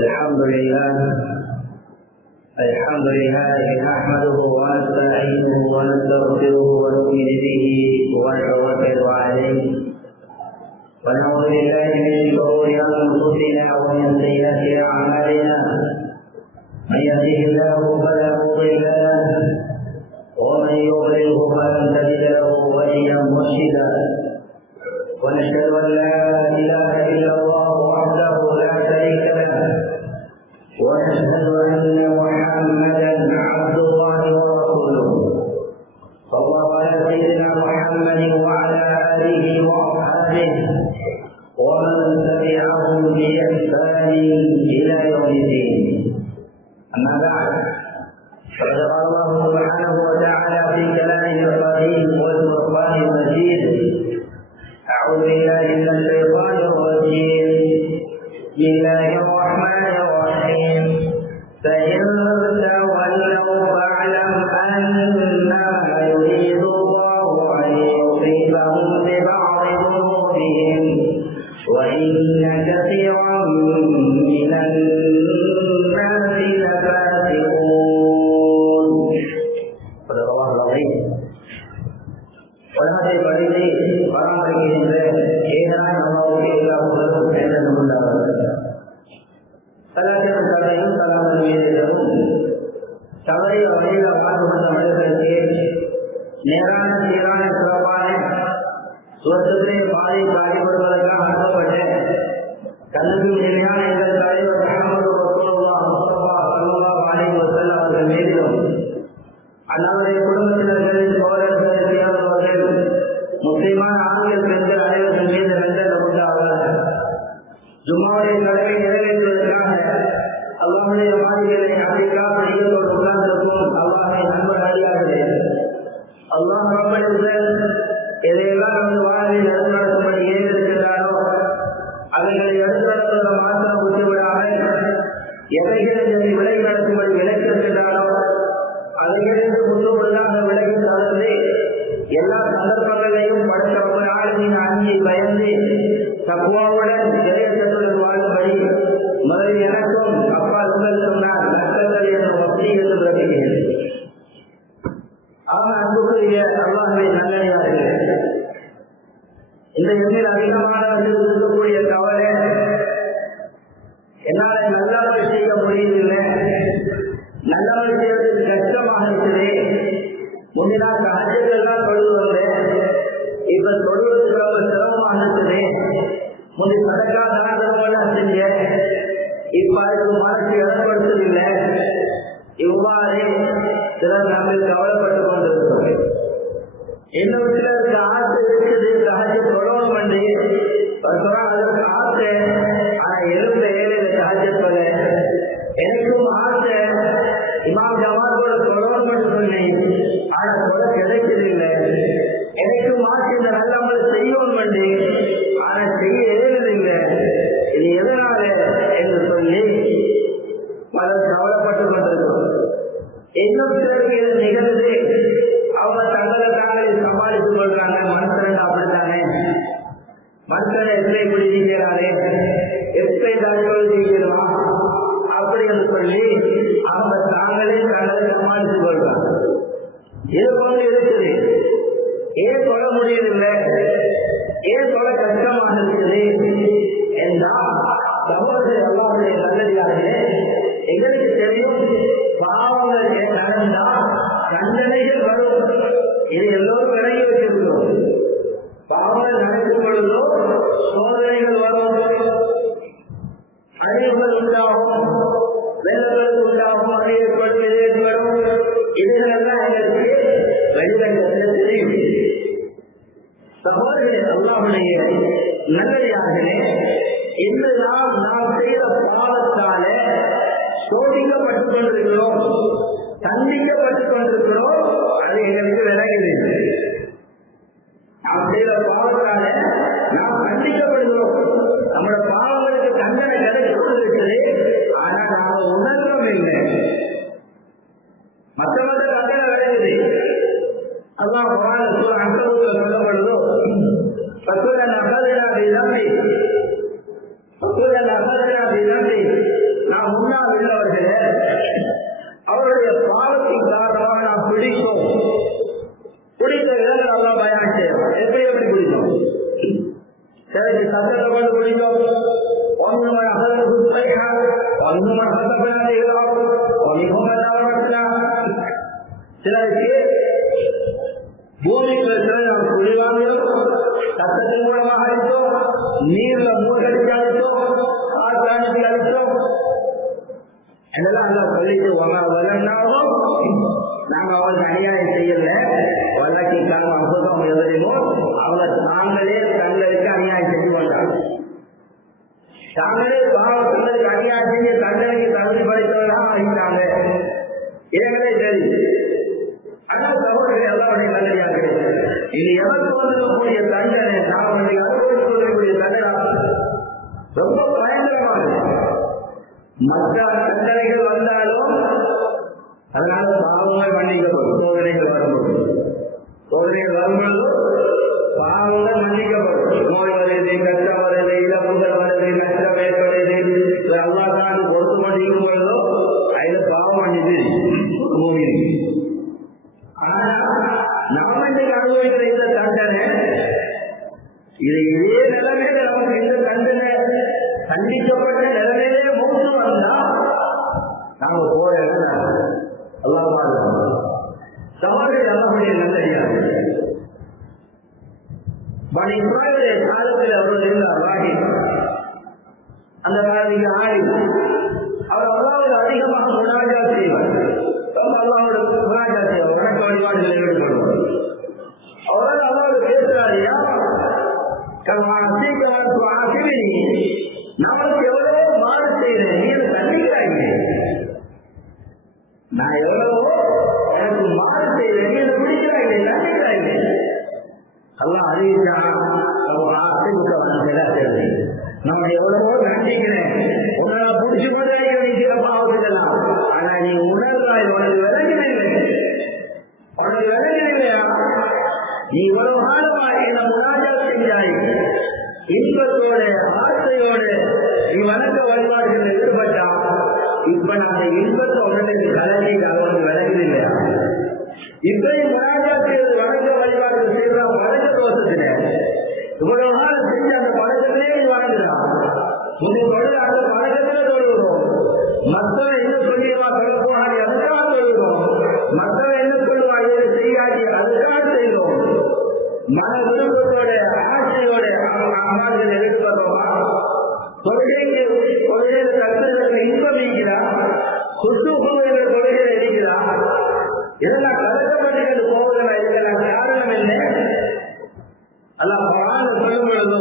الحمد لله نحمده ونستعينه ونستغفره ونؤمن به ونتوكل عليه ونعوذ بالله من شرور انفسنا ومن سيئات اعمالنا من يهده الله فلا مضل له ومن يضلله فلن تجد له وليا مرشدا ونشهد ان لا اله الا الله وحده لا شريك له ونشهد ان محمدا عبد الله ورسوله صلى الله على سيدنا محمد وعلى اله واصحابه ومن تبعهم باحسان الى يوم الدين. اما بعد فقد قال الله سبحانه وتعالى في كلامه القديم والفرقان المجيد: اعوذ بالله من الشيطان الرجيم. بسم الله الرحمن الرحيم. فإن تولوا فاعلم أنما يريد الله أن يصيبهم ببعض ذنوبهم وإن كثيرا من الناس لفاسقون. صدق الله العظيم. உலகத்தை படைத்து பராமரிக்கின்ற ஏனாய் அல்லாஹ்வுக்கு எல்லா புகழும் என்றும் உண்டாகிறது. சலாத்தின் கதையும் சலாமின் மீதும் தவறிய வழியில் வாழ்ந்து வந்த மனிதர்களுக்கு நேரான சீரான சிறப்பான சுவர்க்கத்தை பாதை காட்டிப்படுவதற்காக அனுப்பப்பட்ட கல்வி நிலையான எங்கள் தலைவர் முஹம்மது ரசூலுல்லாஹ் ஸல்லல்லாஹு அலைஹி வஸல்லம் அவர்கள் மீதும் அல்லாஹ்வுடைய குடும்பத்தினர்கள் சோதரர்கள் முஸ்லிமான ஆண்கள் பெண்கள் அனைவர்கள் மீது நன்றல் உண்டாவதாக. ஜும்மாவுடைய கடமை நிறைவேற்றுவதற்காக அல்லாஹ்வுடைய வாதிகளை அமைக்காக நீங்களோடு உட்கார்ந்திருக்கும் அல்லாஹ்வை நண்பர் அறியார்களே, அல்லாஹ் ரப்பல் எதையெல்லாம் நமது வாழ்வில் எடுத்து நடக்கும்படி ஏற்றிருக்கிறாரோ அவைகளை எடுத்து நடத்துவதை மாத்திரம் விட்டுவிடாமல் எவைகளை விலகி நடக்கும்படி விலக்கிருக்கிறாரோ அவைகளிலிருந்து முற்றுமுழுதாக விலகி தளர்ந்து எல்லா சந்தர்ப்பங்களையும் படைத்த ஆளுமையின் அஞ்சி பயந்து தக்குவாவுடன் இறையத்துடன் வாழும்படி முதலில் எனக்கும் அப்பா உங்களுக்கும் நான் நஷ்டங்கள் என்ற வசதி என்று விளக்குகிறேன். அவன் அன்புக்குரிய அல்லாஹ்வை நல்லடியார்களே, இந்த எண்ணில் அதிகமானவர்கள் இருக்கக்கூடிய கவலை என்னால் நல்லாமல் செய்ய முடியவில்லை, நல்லாமல் செய்வதற்கு கஷ்டமாக இருக்குது. முன்னாள் தஹஜ்ஜுதெல்லாம் தொழுவது இப்ப தொழுவதற்கு ரொம்ப சிரமமாக இருக்குது. முந்தி சதக்கா தானதெல்லாம் செஞ்ச இப்ப அதுக்கு மனசு இடப்படுத்தவில்லை. இவ்வாறு சிலர் நாங்கள் கவலைப்பட்டுக் கொண்டிருக்கிறோம். இன்னும் சிலருக்கு ஆசை இருக்குது, தஹஜ்ஜுத் தொழணும் என்று அதற்கு ஆசை. ஆனா எழுந்த ஏழையில தஹஜ்ஜுத் தொழ எனக்கும் ஆசை, இமாம் ஜமாத்தோட தொழணும் என்று சொன்னேன். ஆனா தொலை கிடைக்கவில்லை. எனக்கும் ஆசை இந்த நல்ல அமல் செய்வோம் என்று, ஆனா செய்ய இயலவில்லை. இது எதனால என்று சொல்லி பலர் கவலைப்பட்டுக் கொண்டிருக்கிறோம். இன்னும் சிலருக்கு இது நிகழ்ந்து அவங்க தங்களை தாங்களே சமாளித்துக் கொள்றாங்க. மனுஷன் அப்படித்தானே, மனுஷனை எப்படி இப்படி இருக்கிறாரே, எப்படி தாய்கள் இருக்கிறோம் அப்படி என்று சொல்லி அவங்க தாங்களே தங்களை சமாளித்துக் கொள்றாங்க. இது போன்று இருக்குது. ஏன் சொல்ல முடியவில்லை, ஏன் சொல்ல கஷ்டமாக இருக்குது என்றால் சகோதரர் அல்லாஹ்வுடைய நல்லடியார்களே, எங்களுக்கு தெரியும் பாவங்கள் நடந்தால் தண்டனைகள் வரும். இது எல்லோரும் விலகி வச்சிருக்கிறோம். பாவங்கள் நடக்கும் பொழுதோ சோதனைகள் வரும், அழிவுகள் உண்டாகும், வெள்ளங்கள் உண்டாகும், அறியப்பட்டு வரும். இதுகளெல்லாம் எங்களுக்கு வெளிவங்கத்தில் தெரியும். சகோதரர்களே, அல்லாஹ்வுடைய நல்லடியார்களே, இன்று நாம் செய்த பாவத்தால சோதிக்கப்பட்டுக் கொண்டிருக்கிறோம், தண்டிக்கப்பட்டுக் கொண்டிருக்கிறோம். அது எங்களுக்கு விலகுது. நாம் செய்த பாவத்தால நாம் தண்டிக்கப்படுகிறோம். நம்முடைய பாவங்களுக்கு தண்டனை கிடைத்துக் கொண்டிருக்கிறது. ஆனா நாம உணர்வும் இல்லை. மற்றவங்க தண்டனை விலகுது. அல்லாஹ் குர்ஆனில் சூரா அன்கபூத்ல சொல்லப்படுதோ, ஃபகுலன் அகதுனா பிதம்பி, ஃபகுலன் அகதுனா பிதம்பி, செய்கிறோம். சிலருக்கு பூமி நாம் குளிராமையும் சத்தத்தின் மூலமாக அளித்தோம், நீர்ல மூழ்கடிச்சு அளித்தோம், காற்றாணிக்கு அளித்தோம் என்றெல்லாம் சொல்லிட்டு வளர்ந்தாலும் நாங்க அவருக்கு அநியாயம் செய்யல. வல்லக்கி காலம் அற்புதம் எதிரினோ அவங்க தாங்களே தங்களுக்கு அநியாயம் செஞ்சு கொண்டாங்க. தாங்களே பாவங்களுக்கு அநியாயம் செஞ்சு தங்களுக்கு தகுதி படைத்தவர்களாக ஆகிட்டாங்க. இதங்களே தெரியும். ஆனால் சகோதரர்கள் எல்லாருடைய நல்லதாக இது எவருக்கு வந்திருக்கக்கூடிய தண்டனை நாம் அனுபவித்து வரக்கூடிய தண்டனை ரொம்ப பயங்கரமானது. மற்ற தண்டனைகள் வந்தாலும் அதனால பாவங்கள் மன்னிக்கப்படும். சோதனைகள் வரும்போது பாவங்கள் மன்னிக்கப்படும். நோய் வருது, கஷ்டம் வருது, இழப்புகள் வருது, நஷ்டம் ஏற்படுது, அல்லாஹ் பொறுத்து மன்னிக்கும் பொழுதோ அதுல பாவம் மன்னிச்சு பூமி. ஆனா நாம இன்றைக்கு அனுபவிக்கிற இந்த தண்டனை இதே நிலைமையில நமக்கு இந்த தண்டனை கண்டிக்கப்பட்ட நிலைமையிலே மூச்சு வந்தா நாம போற சவால்கள் எல்லாருடைய நல்லடியாது. பனி இஸ்ராயேலுடைய காலத்தில் அவர்கள் இருந்தார் ராகி. அந்த காலத்துக்கு ஆடி அவர் அல்லாஹ்வுக்கு அதிகமாக முனாஜா செய்வார். அல்லாஹ்வோட முனாஜா செய்வார், வணக்க வழிபாடுகளை ஈடுபடுவார். அவரால் அல்லாஹ் பேசுறாரியா நமக்கு எவ்வளவோ மாறு செய்யறேன், நீ தண்டிக்கிறாங்க. நான் எவ்வளவோ எனக்கு மாறு செய்யறேன், நீ பிடிக்கிறாங்க, தண்டிக்கிறாங்க. எல்லாம் அறிவிச்சான். நம்ம எவ்வளவோ நண்டிக்கிறேன், உன்னால பிடிச்சி கொண்டு பாவத்துக்கலாம். ஆனா நீ உணர்வாய், உனக்கு விளங்கினீங்க, உனக்கு விளங்கினீங்களா? நீ இவ்வளவு காலமா என்ன முனாஜா செஞ்சாய், இன்பத்தோட ஆசையோட நீ வணக்க வழிபாடுகள் ஈடுபட்டா. இப்ப நான் இன்பத்தை உடனே கலந்து அவனுக்கு விளங்குது இல்லையா? இப்பயும் முனாஜா செய்வது வணக்க வழிபாடுகள் செய்யறா வணக்க தோசத்துல இவ்வளவு நாள் செஞ்சு அந்த பழக்கத்திலே நீ வணங்குறான். உங்க தொழில் அந்த பழக்கத்துல தொழுகிறோம். மற்றவன் என்ன சொல்லியவா கலப்போனாடி அதுக்காக தொழுகிறோம். மற்றவன் என்ன சொல்லுவா இதை செய்யாடி அதுக்காக செய்கிறோம். மன விருப்பத்தோட ஆசையோட அம்மாக்கள் எடுத்து வர்றோமா? கொள்கையில் கருத்துக்களுக்கு இன்பம் இருக்கிறார், சுற்றுப்புற கொள்கையில் இருக்கிறார். இதெல்லாம் கலக்கப்பட்டு போவதில்லை. இதெல்லாம் காரணம் இல்லை. அல்லாஹ் குர்ஆன்ல சொல்லும் பொழுது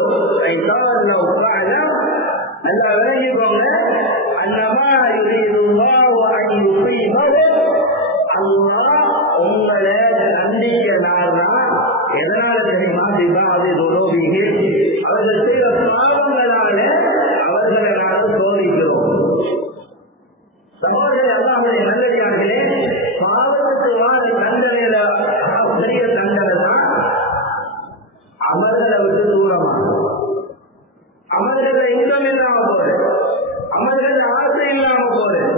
நல்லா விளங்கிக்கோங்க. அன்னமா யுரீதுல்லாஹு அன் யுஸீபஹு, அல்லாஹ் உங்களை தண்டிக்க நாடுறான். எதனால தெரியுமா? பிபாதி துனூபிஹி, அவர்கள் செய்த பாவங்களால அவர்களை நாங்கள் சோதிக்கிறோம். சகோதரர்களே, அல்லாஹ்வுடைய நல்லடியார்களே, பாவத்துக்கு வாழ தண்டனையில பெரிய தண்டனை தான் அமர்களை விட்டு தூரமா, அமர்களை இன்பம் இல்லாம போறது, அமர்களை ஆசை இல்லாம போறது.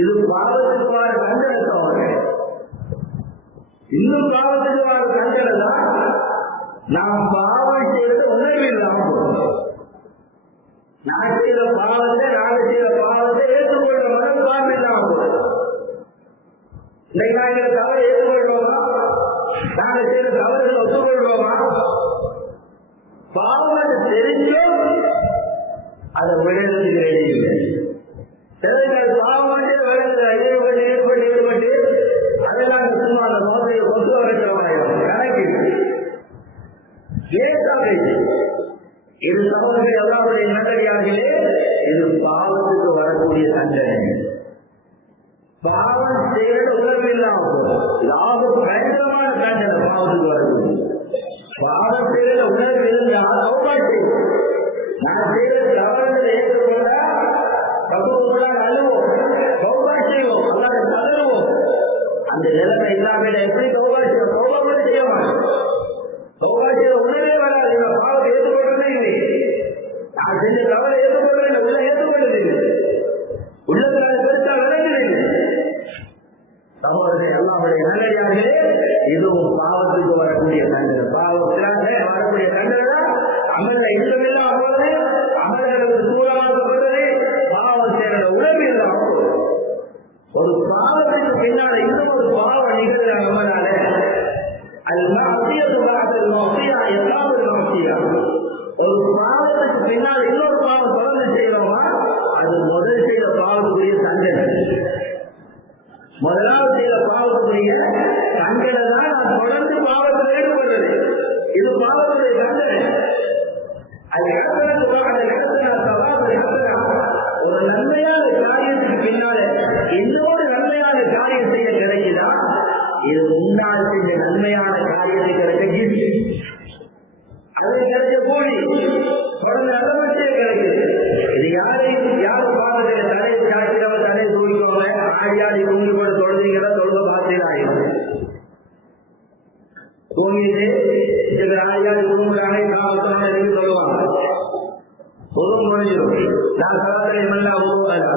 இது பாவத்துக்கு வாழ தண்டனை தவறு. இன்னும் பாவத்துக்கு வாழ தண்டனை தான் நாம் பாவம் செய்வது உணர்வு இல்லாம போறோம். நான் செய்த பாவத்தை ஏற்றுக்கொள்ள மனப்பான்மை இல்லாம போறது. இன்னைக்கு நாங்கள் தவறு ஏற்றுக்கொள்வோமா? நாங்கள் செய்த தவறுகளை ஒத்துக்கொள்வோமா? பாவம் தெரிஞ்சும் அதை விழுந்ததுக்கு வெளியில்லை. சிலர்கள் பாவம் ஈடுபட்டு அதெல்லாம் சும்மா அந்த நோக்கையை கொண்டு வரக்கிறவாயிரம் கணக்கு இது சமூகத்தில் எல்லாருடைய நல்லடியார்களே, இது பாவத்துக்கு வரக்கூடிய தண்டனை. பாவம் செய்யற உணர்வு இல்லாம போகும். இது ஆபத்து பயங்கரமான தண்டனை. பாவத்துக்கு வரக்கூடிய பாவம் செய்யற உணர்வு இருந்தால் அவகாட்சி நான் செய்யற தவறுகளை ஏற்றுக்கொண்டா பகுதிகளால் அழுவோம், சௌபாய் செய்வோம், அல்லாத தளருவோம். அந்த நிலைமை இல்லாமல் எப்படி சௌபாய் செய்வோம்? சௌபாய் செய்ய மாட்டோம். சௌபாய் செய்ய உணர்வே வராது. பாவத்தை ஏற்றுக்கொள்ளவே இல்லை. நான் செஞ்ச தவறை ஏற்றுக்கொள்ளவில்லை, உள்ள ஏற்றுக்கொள்ளவில்லை, உள்ளத்துல பெருசா விளையவில்லை. சகோதரர்களே, அல்லாஹ்வுடைய நல்லடியார்களே, இதுவும் பாவத்துக்கு வரக்கூடிய தண்டனை. பாவத்தினால வரக்கூடிய தண்டனை அமல்ல இன்பமில்லாம போறது, அமல்களுக்கு தூரமாக போறது, பாவம் செய்யற உணர்வு இல்லாம போறது. நிகழ்கிற நம்மளால ஒரு பாவத்துக்கு பின்னால் இன்னொரு பாவம் தொடர்ந்து செய்யறோமா அது முதல் செய்த பாவத்துக்குரிய தண்டனை. முதலாவது செய்த பாவத்துக்குரிய தண்டனை தான் நான் தொடர்ந்து பாவத்தில் ஈடுபடுறது. இது பாவத்துடைய தண்டனை. அது ஒரு நன்மையான காரியத்துக்கு பின்னால இன்னொரு நன்மையான காரியம் செய்ய கிடைக்குதா இது முன்னால் செஞ்ச நன்மையான காரியத்தை கிடைக்க அது கிடைச்ச கூலி தொடர்ந்து அளவற்றே கிடைக்குது. இது யாரும் பாவத்தில் தலையை காய்க்கிறவங்க தலையை தூக்கிக்கோங்க ஆடியாடி தூங்கி கூட தொழுதிங்களா தொழுக பார்த்துதான் தூங்கிட்டு சில ஆடியாடி தூங்குறாங்க காவல்துறை சொல்லுவாங்க உதவும் முடிஞ்சிடும். நான் சராசரி மல்லா உதவாங்க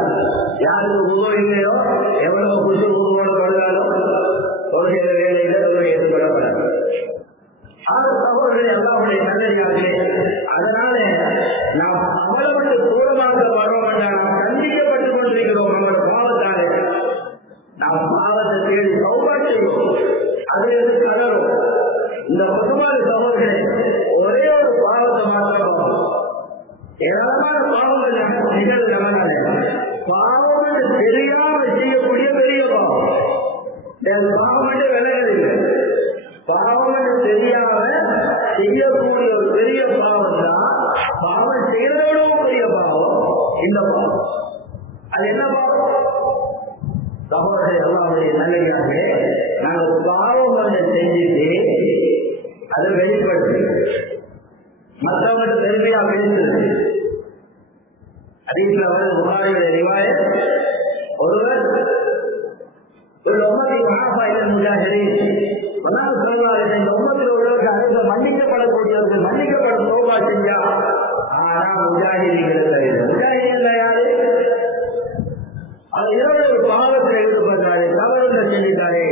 யாருக்கு உதவும் இல்லையோ எவ்வளவு புதுசு உதவோட தொழுதாலும் தொழுகிற வேலையில தொழுகை ஏற்படப்படாது. சகோதரர்கள் எல்லாருடைய நல்லடியார்களே, அதனால நாம் அமலப்பட்டு தூரமாக வரோம் என்றால் நாம் கண்டிக்கப்பட்டுக் கொண்டிருக்கிறோம். நம்மளோட பாவத்தாலே நாம் பாவத்தை தேடி சௌபா செய்வோம். அதிலிருந்து கலரும். இந்த பொதுவான சகோதரர்களே ஒரே ஒரு பாவத்தை மாத்திரம் ஏராளமான பாவங்கள் நிகழ்கிறனால பாவம் என்று தெரியாம செய்யக்கூடிய பெரிய பாவம். பாவம் என்று விலகதில்லை. பாவம் என்று தெரியாம செய்யக்கூடிய ஒரு பெரிய பாவம் தான் பாவம் செய்யறதோடும் பெரிய பாவம் இந்த பாவம். அது என்ன பாவம்? சகோதரர் எல்லாருடைய நல்லையாக நாங்கள் பாவம் ஒன்றை செஞ்சுட்டு அதை வெளிப்படுத்து மற்றவங்க பெருமையா பேசுறது. அதீஸ்ல வந்து புகாரியுடைய ரிவாயத் ஒருவர் ஒரு உம்மத்தை மகாபாயில முஜாஹிரீன் வல்லாஹ் சொல்வாரு இந்த உம்மத்தில் உள்ளவர்கள் அனைவரும் மன்னிக்கப்படக்கூடியவர்கள் மன்னிக்கப்படும் தௌபா செஞ்சா ஆனா முஜாஹிரீன்கள் தவிர முஜாஹிரீன்கள் யாரு? அது இரவு ஒரு பாவத்தில் ஈடுபட்டாரு, தவறுகள் செஞ்சிட்டாரு,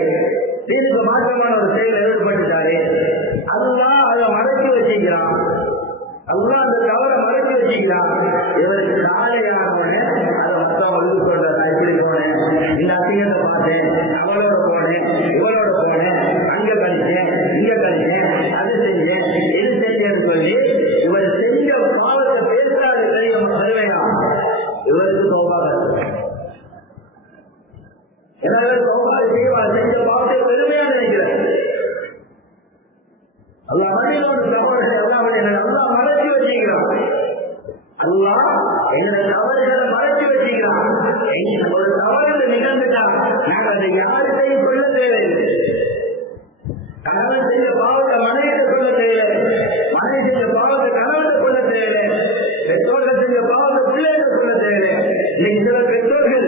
தீர்க்க மாற்றமான ஒரு செயல் ஈடுபட்டுட்டாரு. அதுதான் அதை மறைச்சு வச்சுக்கிறான். அதுதான் அந்த தவறை மறைச்சு வச்சுக்கிறான். இவருக்கு நாளையானவனே அதை மற்றவங்களுக்கு சொல்றதா இப்படி போனேன், இந்த அசிங்கத்தை பார்த்தேன், அவளோட போனேன், இவளோட போனேன், அங்க கழிச்சேன், இங்க கழிச்சேன், அது செஞ்சேன், இது செஞ்சேன்னு சொல்லி இவர் செஞ்ச பாவத்தை பேசுறாரு. தெரியும் வருவையா இவருக்கு சோபாக எனவே சோபாக செய்வார். செஞ்ச பாவத்தை பெருமையா நினைக்கிறேன். அல்ல மனிதனோட தவறுகள் எல்லாமே நல்லா மறைச்சு வச்சுக்கிறான். அல்லா எங்களை தவறுகளை மறைச்சு வச்சுக்கிறான். ஒரு தவறு நிகழ்ந்துட்டா நாங்கள் அதை யாருக்கையும் சொல்ல தேவையில்லை. கணவன் செஞ்ச பாவத்தை மனைவிட்ட சொல்ல தேவையில்லை, மனைவி செஞ்ச பாவத்தை கணவன் சொல்ல தேவையில்லை, பெற்றோர்கள் செஞ்ச பாவத்தை பிள்ளைகள் சொல்ல தேவையில்லை. இன்னைக்கு சில பெற்றோர்கள்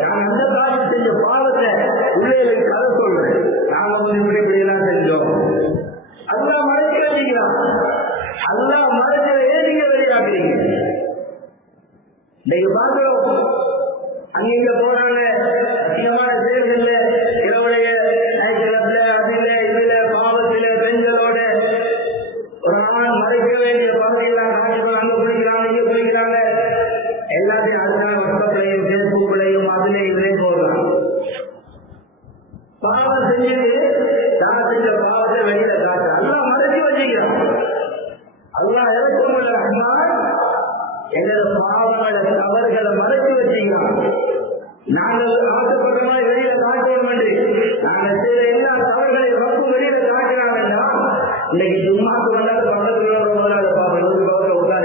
நான் அந்த காலம் செஞ்ச பாவத்தை பிள்ளைகளுக்கு கதை சொல்றேன், நாங்க வந்து இப்படி இப்படி எல்லாம் செஞ்சோம். அதெல்லாம் மறைச்சு வச்சுக்கிறான். அதெல்லாம் மறைச்சதை ஏன் நீங்க வெளியாக்குறீங்க? இன்னைக்கு பார்க்கிறோம் அங்க போறாங்க அதிகமான செயல்கள்ல இரவுடைய நைட்ல அதில இதுல பாவத்தில பெண்களோட ஒரு நாள் மறைக்க வேண்டிய பகுதியெல்லாம் காட்டுகள் அங்க குடிக்கிறாங்க இங்க குடிக்கிறாங்க எல்லாத்தையும் அதுக்கான வெப்பத்திலையும் பேஸ்புக்லையும் அதுல இதுலையும் போடுறாங்க. பாவம் செஞ்சுட்டு தான் செஞ்ச பாவத்தை வெளியில காட்டு எல்லாம் மறைச்சு வச்சுக்கிறான். அல்லாஹ் இறக்கும் ரஹ்மான் எங்களோட பாவங்களை தவறுகளை மறைச்சு வச்சுக்கிறான். நாங்கள் ஆசைப்பட்டமா வெளியில காட்டுவோம் என்று நாங்கள் செய்த எல்லா தவறுகளையும் ரப்பு வெளியில காட்டினா வேண்டாம். இன்னைக்கு சும்மாக்கு வந்தாலும் பக்கத்துல பக்கத்துல உட்கார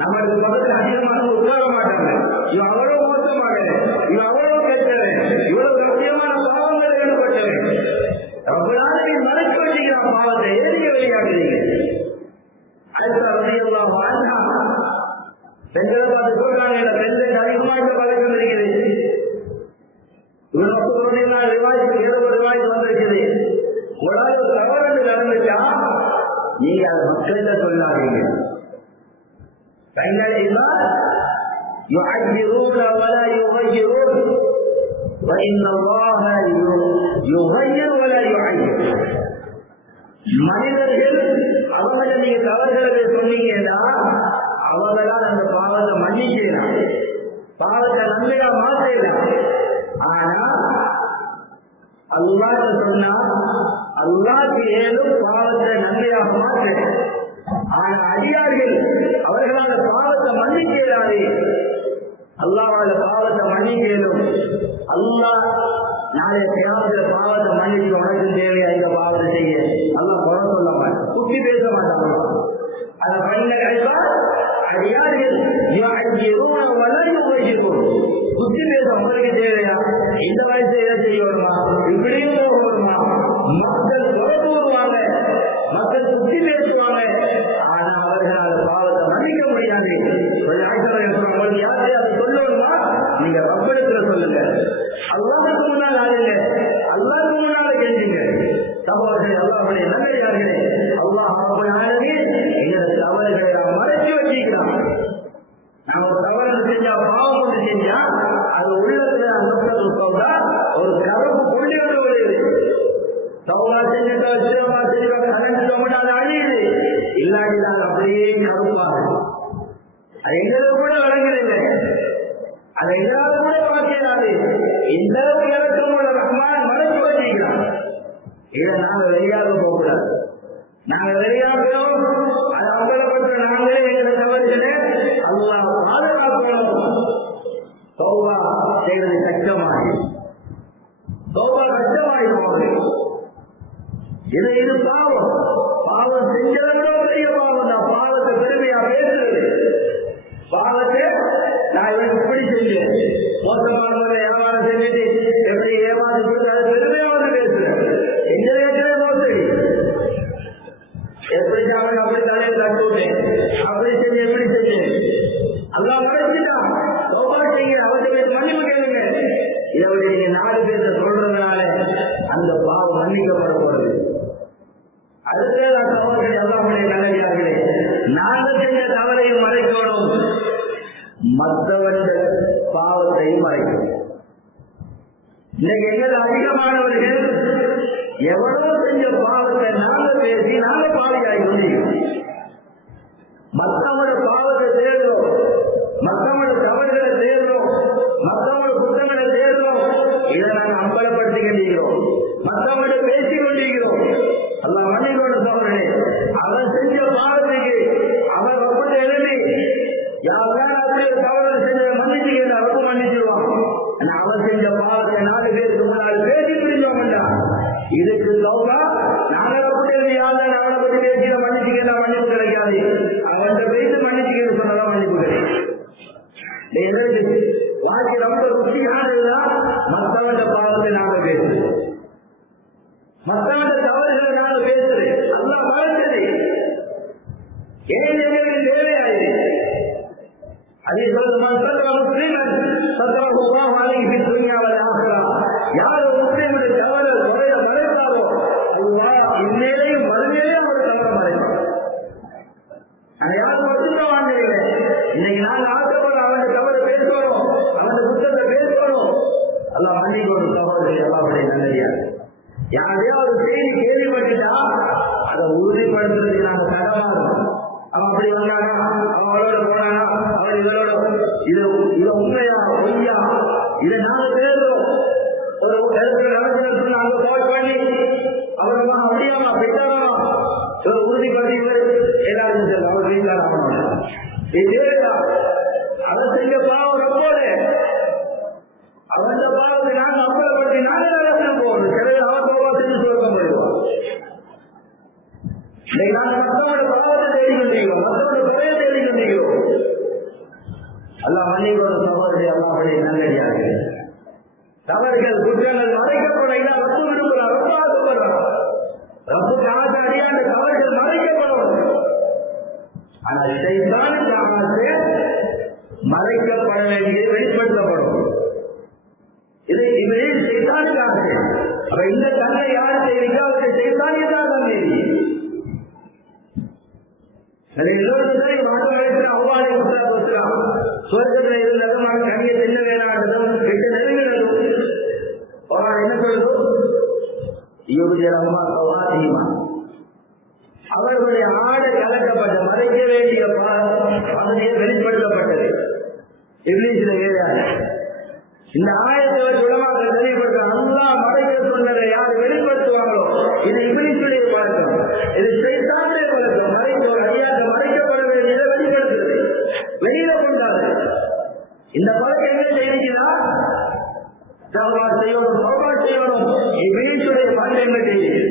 நம்மளுக்கு பக்கத்துல அதிகமாக உட்கார மாட்டாங்க. இவன் அவ்வளவு மோசமாக, இவன் அவ்வளவு கெட்டவன், இவ்வளவு முக்கியமான பாவங்கள் ஈடுபட்டவன். ரப்பனாலே மறைச்சு வச்சுக்கிறான் பாவத்தை. எதுக்கு வெளியாகிறீங்க? அடுத்த ரலியல்லாஹு அன்ஹா பெண்களை பார்த்து சொல்றாங்க, இந்த பெண்கள் அதிகமாக பழக்கம் இருக்கிறது. இவ்வளவு ரிவாய்க்கு ஏதோ ரிவாய்க்கு வந்திருக்குது. உங்களால் தவறு நடந்துச்சா நீங்க அதை மக்கள்கிட்ட சொல்லாதீங்க. பெண்கள் يعبرون ولا يغيرون وإن الله يغير ولا يعير. மனிதர்கள் அவங்களை நீங்க தவறுகளை சொன்னீங்கன்னா அவங்களால் அந்த பாவத்தை மன்னிக்கலாம், பாவத்தை நம்பிடா மாற்றலாம். ஆனா அல்லாஹ் சொன்னா அல்லாஹ்க்கு ஏதும் பாவத்தை நன்மையாக மாற்ற. ஆனா அடியார்கள் அவர்களால் பாவத்தை மன்னிக்க இயலாது. அல்லாஹ்வால பாவத்தை மன்னிக்க இயலும். அல்லாஹ் நாளைய கியாமத்துல பாவத்தை மன்னிச்சு உனக்கு தேவையா இந்த பாவத்தை செய்ய அல்லாஹ் குறை சொல்ல மாட்டான், குட்டி பேச மாட்டான். அதை பண்ண அடியார்கள் புத்தி பேச உங்களுக்கு தேவையா? இந்த வயசு எதை செய்ய வருமா, இப்படியும் போக வருமா? மக்கள் குறைப்பு வருவாங்க, மக்கள் புத்தி பேசுவாங்க. ஆனா அவர்களால் பாவத்தை மன்னிக்க முடியாது. உங்களுக்கு யாரையும் அதை சொல்லணுமா? நீங்க ரப்பெடுக்கிற சொல்லுங்க, அல்லாஹ்வுக்கு முன்னால் ஆளுங்க, அல்லாஹ்வுக்கு முன்னால கெஞ்சுங்க. சகோதரர்களே, அல்லாஹ்வுடைய நல்லடியார்களே, அல்லாஹ் ரப்பல் ஆலமீன் எங்களோட தவறுகளை மறைச்சு வச்சிருக்கிறான். நாம ஒரு தவறு செஞ்சா, பாவம் ஒன்று செஞ்சா, அது உள்ளத்துல ஒரு கருப்பு கொண்டு வந்து வருது. சௌரா செஞ்சா சிவமா செஞ்சா கரண்ட் சொன்னால அழியுது. இல்லாட்டி நாங்கள் அப்படியே கருப்பாங்க. அது எங்களுக்கு கூட வழங்குதில்லை, அதை எல்லாரும் கூட பார்க்கிறாரு. இந்த இலக்கணோட ரஹ்மான் மறைச்சு வச்சிருக்கிறான். இதை நாங்கள் வெளியாக போகக்கூடாது. நாங்கள் வெளியாகிறோம், அதை அம்பலப்பட்டு நாங்களே எங்களை தவறுகளை அல்லாஹ் பாதுகாக்கணும். தௌபா செய்வது கஷ்டமாகி, தௌபா கஷ்டமாகி போகுது. இது பாவம். பாவம் செஞ்சதோட பெரிய பாவம் தான். பாவத்தை பெருமையா பேசுறது. பாவத்தை நான் இப்படி செஞ்சேன், மோசமான முறையில் வியாபாரம் செஞ்சுட்டு எப்படி ஏமாந்து அது பெருமையா வந்து பேசுறேன். எங்க கேட்கவே மோசடி. எப்படி சாப்பிட அப்படி தலையில் தட்டுவேன், அப்படி செஞ்சு எப்படி செஞ்சேன் அல்லாஹ் மறைச்சிட்டான். தௌபா செய்யுங்க, அவர்களுக்கு மன்னிப்பு கேளுங்க. இதை நீங்க 4 பேரை சொல்றதுனால அந்த பாவம் மன்னிக்கப்படப்படுது. அடுத்த சகோதரர்கள் அல்லாஹ்வுடைய நல்லடியார்களே, நாங்கள் செஞ்ச தவறையும் மறைக்கணும், மற்றவர்கள் பாவத்தையும் மறைக்கணும். இன்னைக்கு எங்கள் அதிகமானவர்கள் எவ்வளவு செஞ்ச பாவத்தை நாங்கள் பேசி நாங்கள் பாவியாகி கொண்டிருக்கிறோம். மற்றவங்களோட பாவத்தை தேடுறோம், மற்றவங்களோட தவறுகளை தேடுறோம், மற்றவங்களோட குற்றங்களை தேடுறோம். இதை நாங்கள் அம்பலப்படுத்தி கொண்டிருக்கிறோம், மற்றவங்களோட பேசிக் கொண்டிருக்கிறோம். அல்லாஹ் மன்னிக்கோட சோழனே, அவன் செஞ்ச பாவத்துக்கு அவன் ரொம்ப எழுதி யாரெல்லாம் அப்படியே தவறு செஞ்ச மன்னிச்சுக்கிற ரொம்ப மன்னிச்சிருவான். அவன் செஞ்ச பாவத்தை 4 பேருக்கு முன்னால் பேசி புரிஞ்சோம்டா. இதுக்கு தௌபா நாங்கள் அப்படி யாரும் அவனை பற்றி பேசின மன்னிச்சுக்கிற மன்னிப்பு கிடைக்காது. அவன் பேசி மன்னிச்சுக்கிற சொன்னதான் மன்னிப்பு கிடைக்கும். வாழ்க்கை ரொம்ப ருச்சியானதுதான் மற்றவன் பாவத்தை நாங்கள் பேசுறோம், மற்றவன் தவறுகளை நாங்கள் பேசுறேன். அல்லாஹ் மறைச்சது ஏன் எங்களுக்கு தேவையாயிரு. அதே சொல்லுமான் யார் முஸ்லீமுடைய தவறு குறைய மறைத்தாரோ அல்லாஹ் இந்நிலையும் மறுமையிலே அவர் தவறு மறைத்தார். நாங்கள் யாரும் மட்டும்தான் வாழ்ந்தீங்க. இன்னைக்கு நாங்கள் ஆசைப்பட அவன் தவறு பேசணும், அவன் புத்தகத்தை பேசணும். அல்லாஹ் மன்னிக்கணும் சகோதரி. அல்லாஹ்வுடைய நல்லடியார் யாரையோ ஒரு செய்தி கேள்விப்பட்டுட்டா அதை உறுதிப்படுத்துறதுக்கு நாங்கள் கடமா இருக்கோம். அவன் அப்படி வந்தானா, அவன் அவளோட போனானா, அவன் இவளோட இது உண்மையா பொய்யா இதை நாங்கள் தேடுறோம். ஒரு இடத்துல நடக்கிறது நாங்கள் கால் பண்ணி அவரமா அப்படியாமா பெற்றாரா உறுதிப்படுத்தி எல்லாரும் சார் அவர் வீட்டாரா இதேடா அதை செஞ்ச பாவம் ரொம்போட அவன் பாவத்தை நாங்கள் அம்பலப்படுத்தி நாங்கள் நடத்தம் போகணும். சிலையில் அவன் போவா செஞ்சு சொல்ல முடியும். நாங்கள் மற்றவங்களோட பாவத்தை தேடி கொண்டிருக்கிறோம், மற்றவங்களோட குறைய தேடி கொண்டிருக்கிறோம். அல்லாஹ் மன்னிக்கோட சகோதரி. அல்லாஹ்வுடைய நல்லடியார்கள் தவறுகள் குற்றங்கள் மறைக்கப்பட ரப்பு விரும்புகிறார், ரொம்ப ஆசைப்படுறார். ரப்பு காசாடியா அந்த தவறுகள் மறைக்கப்படும். அந்த ஷைத்தானுக்கு ஆசை மறைக்கப்பட வேண்டியது வெளிப்படுத்தப்படும். இது ஷைத்தானுக்கு ஆசை. அப்ப இந்த தன்னை யார் செய்வீங்க அவருக்கு ஷைத்தானிய தான் தன்னை. எல்லோருக்கும் மாற்றத்தில் அவ்வாறு உத்தரவு சுவர்க்கத்தில் இருந்ததும் அவன் கண்ணியை செல்ல வேணாண்டதும் விட்டு நெருங்கினதும் என்ன சொல்லுது அவர்களுடைய ஆடை கலக்கப்பட்ட மறைக்க வேண்டிய பகுதியை வெளிப்படுத்தப்பட்டது. இங்கிலீஷ்ல வேறாக இந்த ஆயத்தை உலமாக தெளிவுபடுத்த அல்லாஹ் மறைக்க சொன்னதை யார் வெளிப்படுத்துவாங்களோ இது இப்லீசுடைய பழக்கம், இது சைத்தானுடைய பழக்கம். மறைக்க அறியாத மறைக்கப்பட வேண்டியதை வெளிப்படுத்துறது, வெளியில கொண்டாது. இந்த பழக்கம் என்ன செய்யுங்களா? செய்யணும் இப்லீசுடைய பழக்கம் செய்யுது.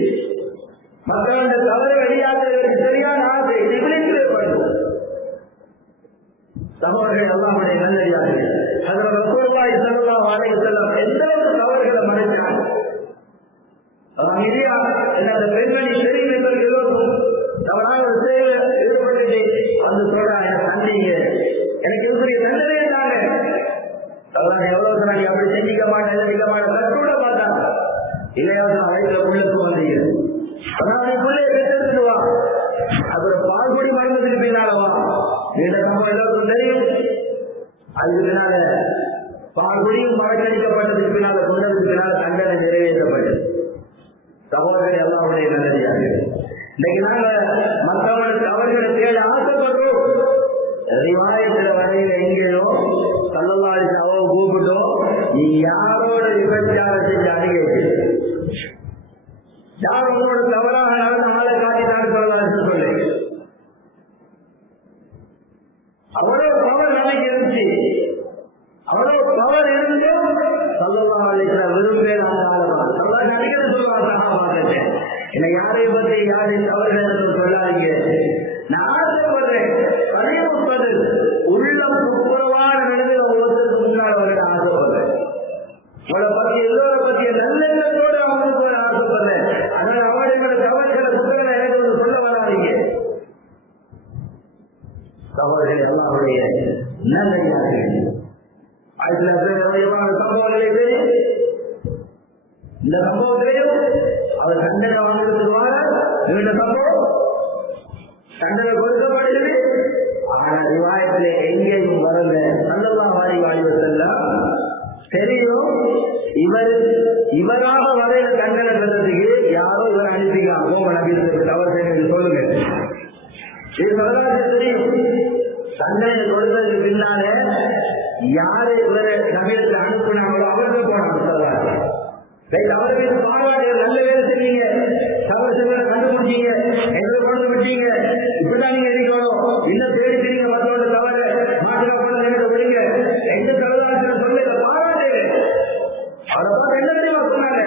மக்களுடைய தவறு வெளியாகிறதுக்கு சரியான ஆசை இப்லீசுடைய பழக்கம். சகோதரர்கள் அல்லாஹ்வுடைய நல்லடியார்களே, ஹஜ்ரத் ரசூலுல்லாஹி ஸல்லல்லாஹு அலைஹி வஸல்லம் எந்த ஒரு தவறுகளை மறைச்சாங்க. அதான் இல்லையா, அந்த பெண்மணி தெரியும் என்பவர்களும் தவறான ஒரு செயலில் ஈடுபட்டு வந்து சொல்றா, எனக்கு தந்தீங்க, எனக்கு இதுக்குரிய தண்டனையே தாங்க. அதெல்லாம் எவ்வளவு சொன்னாங்க, அப்படி செஞ்சிக்க மாட்டேன் செஞ்சிக்க மாட்டேன் கற்றோட பார்த்தாங்க. இல்லையாவது நான் வயிற்றுல உள்ளுக்கு வந்தீங்க, அதனால நீ எடுத்துருவா. அப்புறம் பால்குடி மருந்துக்கு பின்னாலவா இந்த நம்ம எல்லாருக்கும் தெரியும். அதுக்கு பின்னால பால்குடியும் மறக்கடிக்கப்பட்டதுக்கு பின்னால சொன்னதுக்கு பின்னால தண்டனை நிறைவேற்றப்பட்டது. சகோதரர்கள் எல்லாருடைய நல்லதாக இன்னைக்கு நாங்க மற்றவர்களுக்கு அவர்களை தேட ஆசைப்படுறோம். ரிவாயத்துல வரையில எங்கேயோ ஸல்லல்லாஹு அலைஹி கூப்பிட்டோம், நீ யாரோட விபச்சாரம் செஞ்ச அடிக்கடி யார் உங்களோட தவறாக நடந்த ஆளை காட்டினான்னு சொல்லலாம்னு சொல்லு. அவ்வளவு பவர் நமக்கு இருந்துச்சு, அவ்வளவு பவர் இருந்தும் ஸல்லல்லாஹு அலைஹி வஸல்லம் விரும்பே நான் ஆளலாம் சொல்லலாம். அடிக்கடி சொல்லுவாங்க சஹாபாக்கள், என்னை யாரையும் பற்றி யாரையும் தவறு சொல்லாதீங்க, நான் ஆசைப்படுறேன் பதிமுப்பது உள்ளம் துப்புரவான நிலையில் ஒவ்வொருத்தருக்கு முன்னால் வர ஆசைப்படுறேன். உங்களை பற்றி எல்லோரை பற்றிய நல்லெண்ணத்தோடு அவங்களுக்கு ஆசைப்படுறேன். அதனால அவருடைய தவறுகளை குற்றங்களை எனக்கு சொல்ல வராதீங்க. சகோதரர்கள் அல்லாஹ்வுடைய நல்லடியார்களே, சம்பவங்களை இந்த சம்பவத்திலையும் அவர் தண்டனை வாங்கிருவாங்க. இந்த சம்பவம் தண்டனை கொடுக்கப்படுகிறது. ஆனால் ரிவாயத்திலே எங்கேயும் வரல ஸல்லல்லாஹு அலைஹி வஸல்லம் தெரியும் இவராக வரையில தண்டனை பெறதுக்கு யாரோ இவரை அனுப்பிக்கலாம். கோமன் அப்படின்னு தவறு செய்ய சொல்லுங்க. இது வரலாற்று தெரியும். தண்டனை கொடுத்ததுக்கு பின்னால யாரு இவரை சமயத்தில் அனுப்பினாங்களோ அவர்கள் போனாங்க வரலாற்று. அவர் மீது பாராட்டு நல்ல வேலை செஞ்சீங்க, தவறு செஞ்ச கண்டுபிடிச்சீங்க, எங்களை கொண்டு விட்டீங்க, இப்படிதான் நீங்க இருக்கணும், இன்னும் தேடி தெரியுங்க மற்றவங்க தவறு மாற்றா போன விடுங்க, எங்க தவறாக சொல்ல பாராட்டு. அதை பார்த்து என்ன தெரியுமா சொன்னாங்க,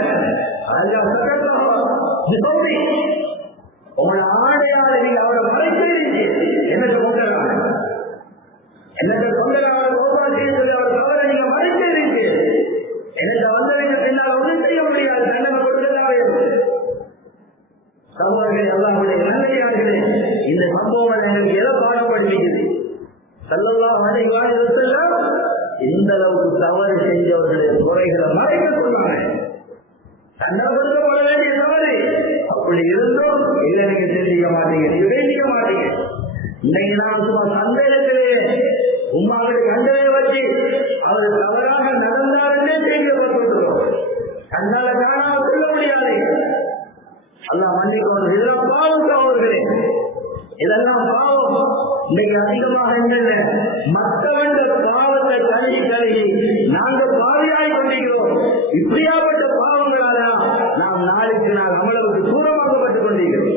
உங்களோட ஆடையாள நீங்க அவரை மறைச்சிருந்தீங்க, என்னத்தை கொண்டாங்க என்னத்தை கொண்டாட அவரை கோபாசியை சொல்லி அவர் தவறை நீங்க மறைச்சிருந்தீங்க. எனக்கு வந்தவங்க பின்னால் ஒன்றும் செய்ய முடியாது, தண்டனை கொடுக்கவே. சகோதரர்கள் அல்லாஹ்வுடைய நல்லடியார்களே, இந்த சம்பவம் எங்களுக்கு எதை பாடப்படுகிறது? ஸல்லல்லாஹு அலைஹி வஸல்லம் இந்த அளவுக்கு தவறு செஞ்சவர்களுடைய குறைகளை மறைக்க சொன்னாங்க. தண்டனை கொடுக்கப்பட வேண்டிய தவறு அப்படி இருந்தும் இல்லை, நீங்க செஞ்சிக்க மாட்டீங்க, நீங்க பேசிக்க மாட்டீங்க. இன்னைக்கு நான் சும்மா சந்தேகத்திலேயே உமாவுடைய கண்டனை வச்சு அவர் தவறாக நடந்தாருன்னே செய்யப்பட்டிருக்கிறோம். கண்டால காணாம சொல்ல முடியாது. அல்லாஹ் மன்னிக்கணும். இதெல்லாம் பாவம் அவர்களே, இதெல்லாம் பாவம். இன்னைக்கு அதிகமாக என்னென்ன மற்றவர்கள் பாவத்தை கழுகி கழுகி நாங்கள் பாவியாய் கொண்டிருக்கிறோம். இப்படியாப்பட்ட பாவங்களால நாம் நாளுக்கு நாள் நம்மளுக்கு தூரமாக்கப்பட்டுக் கொண்டிருக்கிறோம்.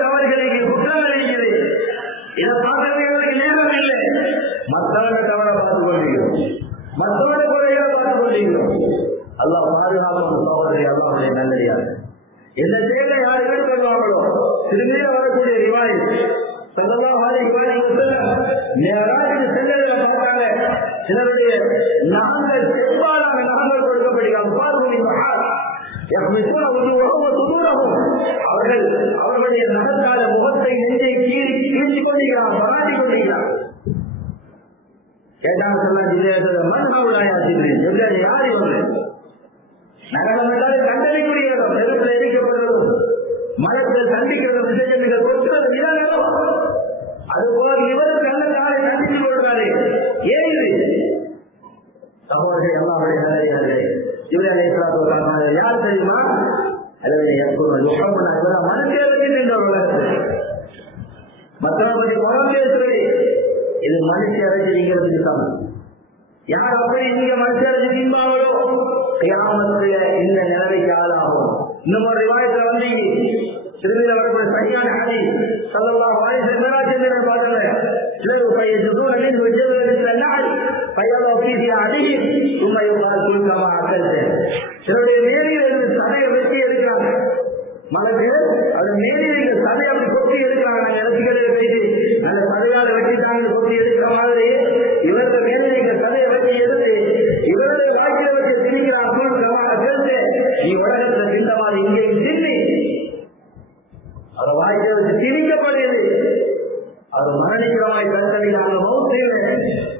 தவறுகளுக்கு குற்றங்கள் இருக்கிறது. இதை பார்க்கறதுக்கு நேரம் இல்லை. மற்றவங்க தவறை பார்த்துக் கொண்டிருக்கிறோம், மற்றவங்க குறைகளை பார்த்துக் கொண்டிருக்கிறோம். அல்லாஹ் பாதுகாப்பு சகோதரி அல்லாஹ்வுடைய நல்லடியாக இந்த செயலை யார் ஈடுபடுவாங்களோ திரும்பியே வரக்கூடிய ரிவாய் ஸல்லல்லாஹு அலைஹி வஸல்லம் மிஅராஜில் சென்றதை பார்த்தாங்க. சிலருடைய நகங்கள் பெரும்பாலான நகங்கள் கொடுக்கப்படுகிறாங்க. அவர்கள் அவர்களுடைய நகத்தால முகத்தை நெஞ்சை கீழ்ச்சி கொண்டிருக்கிறார், பராட்டி கொண்டிருக்கிறார். கேட்டாங்க சொன்னா மன்ஹவுலாயா சிபிரில், எப்படி யார் இவங்க? நகரம் என்றால் கண்டனைக்குரிய நெருப்பில் எரிக்கப்படுறதும் மரத்தில் சந்திக்கிறதும் விஷயங்கள் கொடுக்கிறது நிலங்களும். அதுபோல இவர் கண்ணத்தாரை நம்பிக்கை கொள்றாரு. ஏன் இது சகோதரர்கள் அல்லாஹ்வுடைய நல்லடியார்களே, ஜிப்ரீல் அலைஹிஸ்ஸலாத்து வஸலாம் யார் தெரியுமா? மனசே வச்சு நின்ற உலகத்தில் மற்றவர்களுடைய குணம் பேசுறது இது மனுஷ அரைச்சி நீங்கிறதுக்கு சமம். யார் அப்படி நீங்க மனுஷ அரைச்சி நீம்பாங்களோ கியாமத்துல இந்த நிலைமைக்கு ஆளாகும். இன்னும் ஒரு ரிவாயத்துல வந்தீங்க திருவிழா வரக்கூடிய சரியான ஹதீஸ் ஸல்லல்லாஹு அலைஹி வஸல்லம் மேராஜ் பாருங்க சிலர் பையதுன மின் வஜ்ரல் சன்னாஹ் ஃபயலா ஃபீஹி அடிஹி சும்மா யுகால் குல் கமா அகல்த. சிலருடைய மேலிருந்து சதையை வெட்டி எடுக்கிறாங்க. மலக்கு அது மேலிருந்து சதையை அப்படி கொத்தி எடுக்கிறாங்க. நாங்கள் இறச்சிக்கடையில் போயிட்டு அந்த சதையால் வெட்டிட்டாங்கன்னு கொத்தி எடுக்கிற மாதிரி இவர்கள் மேலிருந்து சதையை வெட்டி எடுத்து இவருடைய வாக்கிய வச்சு திணிக்கிறார். குல் கமா அகல்த, நீ உலகத்துல தின்ன மாதிரி இங்கேயும் தின்னி. அதை வாய்க்க வச்சு திணிக்கப்படுது. அது மரணிக்கிறவங்களை கருத்தடி நாங்கள்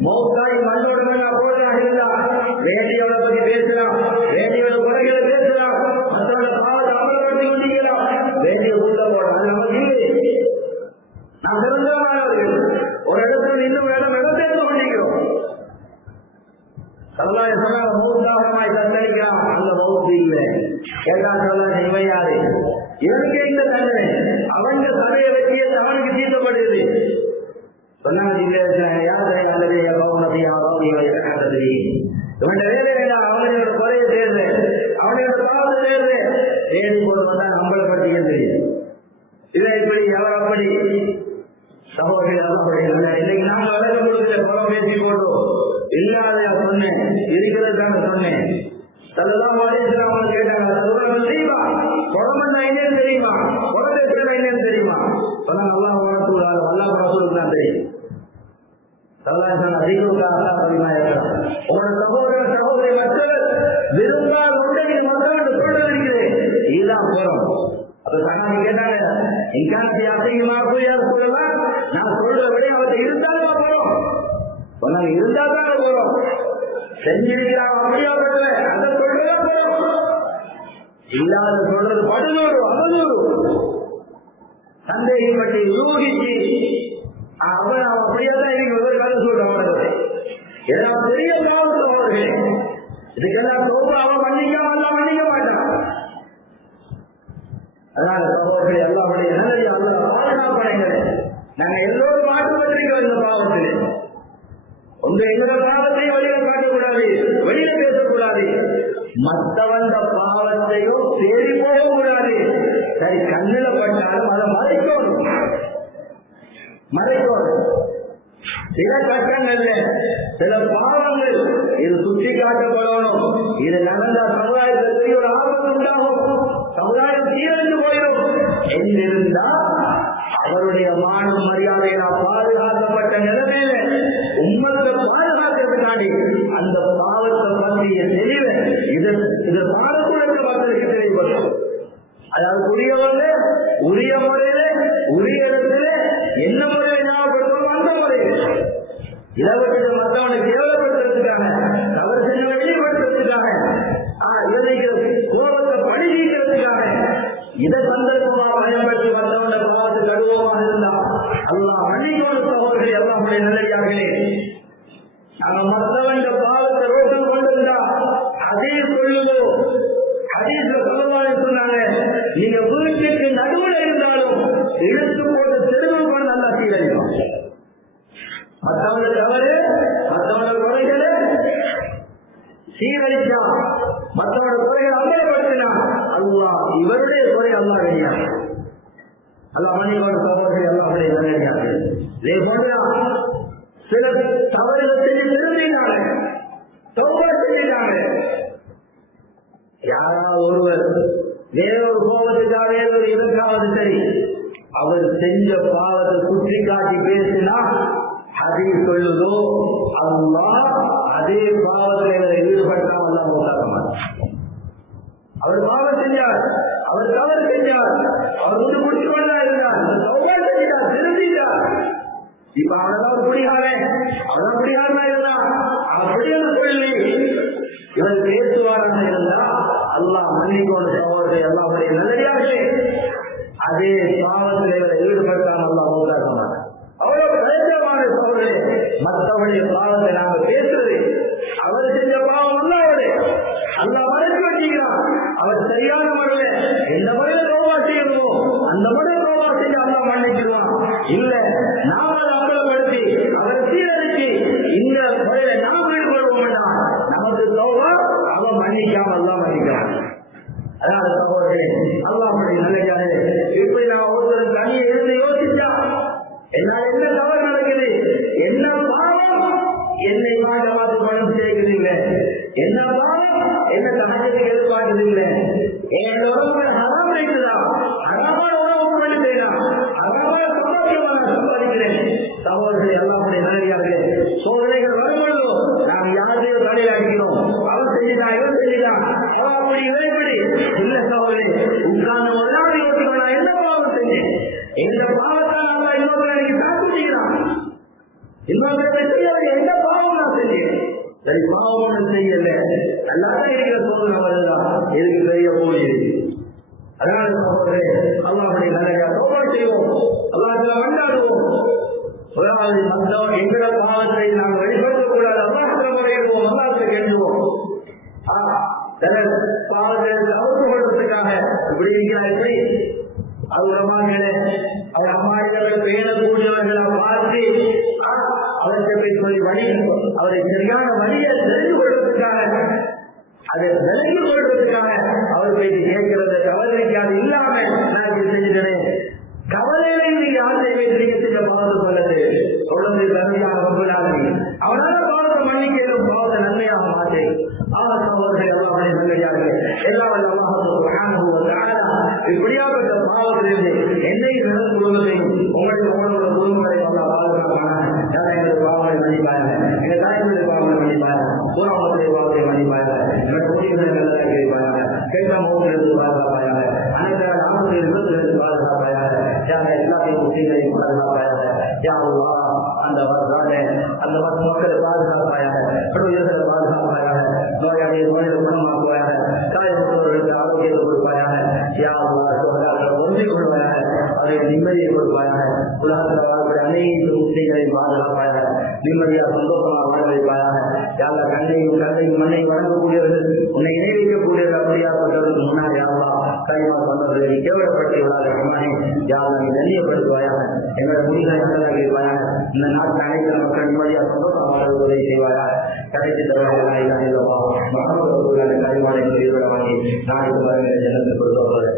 மௌத்தாகி மண்ணோட போடுறாங்க இருந்தா வேண்டியவளை பத்தி பேசலாம், வேண்டியவளை குறைகளை பேசலாம், மற்றவங்க பாவத்தை அமல்படுத்தி கொண்டிருக்கலாம், வேண்டிய உள்ள போடலாம். அது நமக்கு இல்லை. நாம் நிரந்தரமானவர்கள். ஒரு இடத்துல இன்னும் இடம்பெயர்ந்து கொண்டிருக்கிறோம். சமுதாய சொன்னாங்க மௌத்தாகமாய் தத்தளிக்கலாம். அந்த மௌத்து இல்லை. கேட்டாங்க இவன் யாரு? இவனுக்கு இந்த தண்டனை அவங்க சபையை வச்சு அவனுக்கு தீர்க்கப்படுது. சொன்னாங்க இவன் வேலை வேண்டாம், அவனோட குறைய தேர்வு, அவனோட பாவத்தை தேர்வு தேடி போட்டு வந்தா நம்மளை பற்றிக்க தெரியும். இதை இப்படி அவர் அப்படி சகோதரர்கள் இன்னைக்கு நாங்க வழக்கு கொடுக்கல, குறை பேசி போட்டோம். இல்லாத சொன்னேன், இருக்கிறதுக்காக சொன்னேன். ஸல்லல்லாஹு அலைஹி வஸல்லம் அவங்க கேட்டாங்க, தெரியுமா குழம்பு என்னன்னு தெரியுமா, குழந்தை பேர் என்னன்னு தெரியுமா? சொன்னாங்க அல்லாஹ் வரத்துள்ளாரு, அல்லாஹ் ரசூலுக்கு தான் தெரியும். உங்களோட சகோதர சகோதரி மக்கள் விரும்பால் உண்டையில் மக்கள் சொல்றேன் இதுதான் போறோம். அப்ப சனாமி கேட்டாங்க, எங்காட்சி அசையுமா யார் சொல்லலாம், நான் சொல்ற விட அவர்கிட்ட இருந்தாலும் போறோம். சொன்னாங்க இருந்தா தான் போறோம். செஞ்சிருக்கிறான் அப்படியா படல, அதை சொல்றதான் போறோம். இல்லாத சொல்றது 11 அவதூறு சந்தேகப்பட்டு யூகிச்சு அவன் அப்படியாதான் இன்னைக்கு ஒரு காலம் சொல்றான். ஏதாவது பெரிய பாவம் அவர்கள் இதுக்கெல்லாம் ரொம்ப அவன் மன்னிக்க மாட்டான். அதனால சகோதரர்கள் எல்லாருடைய நல்ல அல்ல பாதுகாப்படைங்கள். நாங்க எல்லோரும் மாற்றுவதற்கு இந்த பாவத்திலே உங்க எந்த பாவத்தையும் வெளியில காட்டக்கூடாது, வெளியில பேசக்கூடாது, மற்றவந்த பாவத்தையும் தேடி போகக்கூடாது. சரி கண்ணில பட்டாலும் அதை மறைக்கணும். சில கட்டங்கள்ல சில பாவங்கள் இது சுற்றி காட்டப்படணும். இது நடந்த சமுதாயத்திற்கு ஒரு ஆபத்து உண்டாகும், சமுதாயம் சீரழிந்து போயிடும் என்றிருந்தா அவருடைய மானம் மரியாதை நான் பாதுகாக்கப்பட்ட நிலைமையில உண்மத்தை பாதுகாக்கிறதுக்காண்டி அந்த பாவத்தை பற்றிய தெளிவை இது பாடக்குழந்தை மக்களுக்கு தெளிவுபடும். அதாவது உரியவங்க உரிய முறையில உரிய இடத்துல என்ன முறையை ஞாபகப்படுத்தணும் அந்த முறையில் இலவசத்தை மற்றவனுக்கு கேவலப்படுத்துறதுக்காக தவறு செஞ்சவனை வெளிப்படுத்துறதுக்காக கோபத்தை பணி நீக்கிறதுக்காக இதை சந்தர்ப்பமாக பயன்படுத்தி மற்றவனை பாவத்து கடுவமாக இருந்தா அல்லாஹ் மன்னிக்கோடு சகோதரர்கள் எல்லாம் நல்லடியார்களே. நாங்கள் மற்றவன் பாவத்தை ரோஷம் கொண்டிருந்தா அதே சொல்லுதோ ஹதீஸ்ல சொல்லவாறு சொன்னாங்க, நீங்க வீட்டுக்கு நடுவில் இருந்தாலும் இழுத்து போட்டு தெருவு பண்ண நல்லா சீரழிக்கும். மற்றவங்க தவறு மற்றவங்க குறைகளை சீரழிச்சா மற்றவங்க குறைகள் அம்பலப்படுத்தினா அல்லாஹ் இவருடைய குறை அல்லாஹ் கிடையாது. அல்லாஹ் மன்னிக்கோடு சகோதரர்கள் எல்லாருடைய நல்லடியார்கள். இதே போன்ற சில தவறுகள் செஞ்சு திரும்பினாங்க, தௌபா செஞ்சிட்டாங்க. யாராவது ஒருவர் வேறொரு கோபத்துக்காக வேறொரு இதற்காவது சரி அவர் செஞ்ச பாவத்தை குற்றி காட்டி பேசினா ஹதீஸ் சொல்லுதோ அல்லாஹ் அதே பாவத்தில் ஈடுபட்டால் அல்லாஹ் உண்டாக்க மாட்டார். அவர் பாவம் செஞ்சார், அவர் தவறு செஞ்சார், அவர் வந்து முடிச்சு கொண்டா இருந்தார், தௌபா செஞ்சார், திரும்பிட்டார். இப்ப அவனதான் ஒரு குடிகாரன், அவன் குடிகாரனா இருந்தான், அப்படின்னு சொல்லி இவன் பேசுவாராக இருந்தா அல்லாஹ் மன்னிக்கோடு சகோதரர்கள் எல்லாருடைய நல்லடியார்களே. அதே பாவத்தில் இவரை ஈடுபட்டால் அல்லாஹ் உண்டாக்க மாட்டார். அவ்வளவு பயங்கரமான சகோதரர்களே, மற்றவருடைய பாவத்தை நாங்கள் பேசுறது அவர் செஞ்ச பாவம் அல்லாஹ்வுடைய அல்லாஹ் மறைச்சு வச்சுக்கிறான். அவர் சரியான முறையில எந்த முறையில ரோபா செய்யணுமோ அந்த முறையில் ரோபா செஞ்சு அல்லாஹ் மன்னிச்சிருவான். இல்ல நாம அதை அம்பலப்படுத்தி அவரை என்னை பாடமாத்து பணம் சேர்க்கிறீங்க, என்ன பாவம் என்ன சமயத்துக்கு எதிர்பார்க்கிறீங்க, என் உறவு ஹராம் இருக்குதா, ஹராமான உணவு பண்ணிட்டேனா, ஹராமான சம்பாதிக்கமா நான் சம்பாதிக்கிறேன். சகோதரர்கள் எல்லாருடைய நல்லடியார்களே, சோதனைகள் வரும்பொழுதோ நாம் யாரையும் தலையில் அடிக்கிறோம், அவன் செஞ்சுதான் இவன் செஞ்சுதான் அவன் அப்படி இவன் இப்படி இல்ல. சகோதரே உட்கார்ந்து முதலாவது யோசிக்கணும், நான் என்ன பாவம் செஞ்சேன், எந்த பாவத்தால் நம்ம இன்னொரு எனக்கு தாக்குகிறான், இன்னொரு செய்ய எந்த பாவம் நான் செஞ்சேன். சரி, பாவம் ஒன்றும் செய்யல, நல்லாதான் இருக்கிற சோதனை வருதான், எதுக்கு செய்ய போகுது. அதனால சகோதரே அல்லாஹ்வுடைய நல்லடியார் தௌபா செய்வோம், அல்லாஹ்விடம் மன்றாடுவோம். முதலாவது மந்தம் எங்கள பாவத்தை நாம் வெளிப்படுத்தக் கூடாது, அல்லாஹ்விடம் முறையிடுவோம், அல்லாஹ்விடம் கேட்டுவோம். பாவத்தை தவிர்த்து கொள்வதற்காக இப்படி இருக்கிறார்கள். அதுமாக அவர் அம்மாயிரங்கள் பேணக்கூடியவர்களை பார்த்து அவர்களை சொல்லி வழி அவரை சரியான வழியை தெரிந்து கொள்வதற்காக அதை விலகி கொள்வதற்காக அவர் போய் கேட்கிறது கவலைக்கு அது இல்லாம நான் இது செஞ்சுட்டேன். கவலையில நீ யாரை வைத்திருக்க செஞ்ச பாவத்தை சொல்லது குழந்தை கருமையாக கொள்ளாது, அவனால பாவத்தை மன்னிக்கலும் பாவத்தை நன்மையாக மாற்றேன். அவர்கள் எல்லாருடைய நல்லையார்கள் எல்லாம் இப்படியாப்பட்ட பாவத்திலிருந்து என்னைக்கு நடந்த குடும்பத்தையும் உங்களுடைய குடும்பங்களை எங்களுடைய பாவங்களை மன்னிப்பாங்க, எங்க தாய்மொழி பாவங்களை மன்னிப்பாங்க, பூராமத்துடைய பாவத்தை மன்னிப்பாங்க, எங்களுடைய குடிகளை நல்லதாக இருப்பாங்க, கேட்காம மூக்கிலிருந்து பாதுகாப்பாயாக, அனைத்து ஆசிரியர் விபத்திலிருந்து பாதுகாப்பாயாக, எல்லாத்தையும் குட்டிகளையும் பாதுகாப்பாயாக, அந்த அந்த மக்களை பாதுகாப்பாயாக, பாதுகாப்பாயாக, நோயாளியை நோயை குணமாக்குவாயாக, காயப்பட்டவர்களுக்கு ஆரோக்கியத்தை கொடுப்பாயாக, ஒன்றிக் கொள்வாயாக, அதை நிம்மதியை கொடுப்பாயாக, உலகத்தில் வாழக்கூடிய அனைத்து முஸ்லிம்களையும் பாதுகாப்பாயாக, நிம்மதியாக சந்தோஷமாக வாழ வைப்பாயாக. யாரா கண்ணையும் மண்ணையும் வழங்கக்கூடியவர்கள் உன்னை இணைவிக்கக்கூடியவர்கள் அப்படியாப்பட்டவர்களுக்கு முன்னாடி யாரா கைமா சொன்னவர்களை கேவலப்படுத்தி விடாத ரஹ்மானே, யாரா நீ கண்ணியப்படுத்துவாயாக, எங்களை முடிகளை நல்லதாக இருப்பாயாக. இந்த நாட்டில் அனைத்து மக்கள் நிம்மதியாக சந்தோஷமாக வாழ உதவி செய்வாயாக. கடைசி தலைவர்கள் மகமது கைவானை வாங்கி நாளைக்கு ஜனத்தை கொடுத்தவர்கள்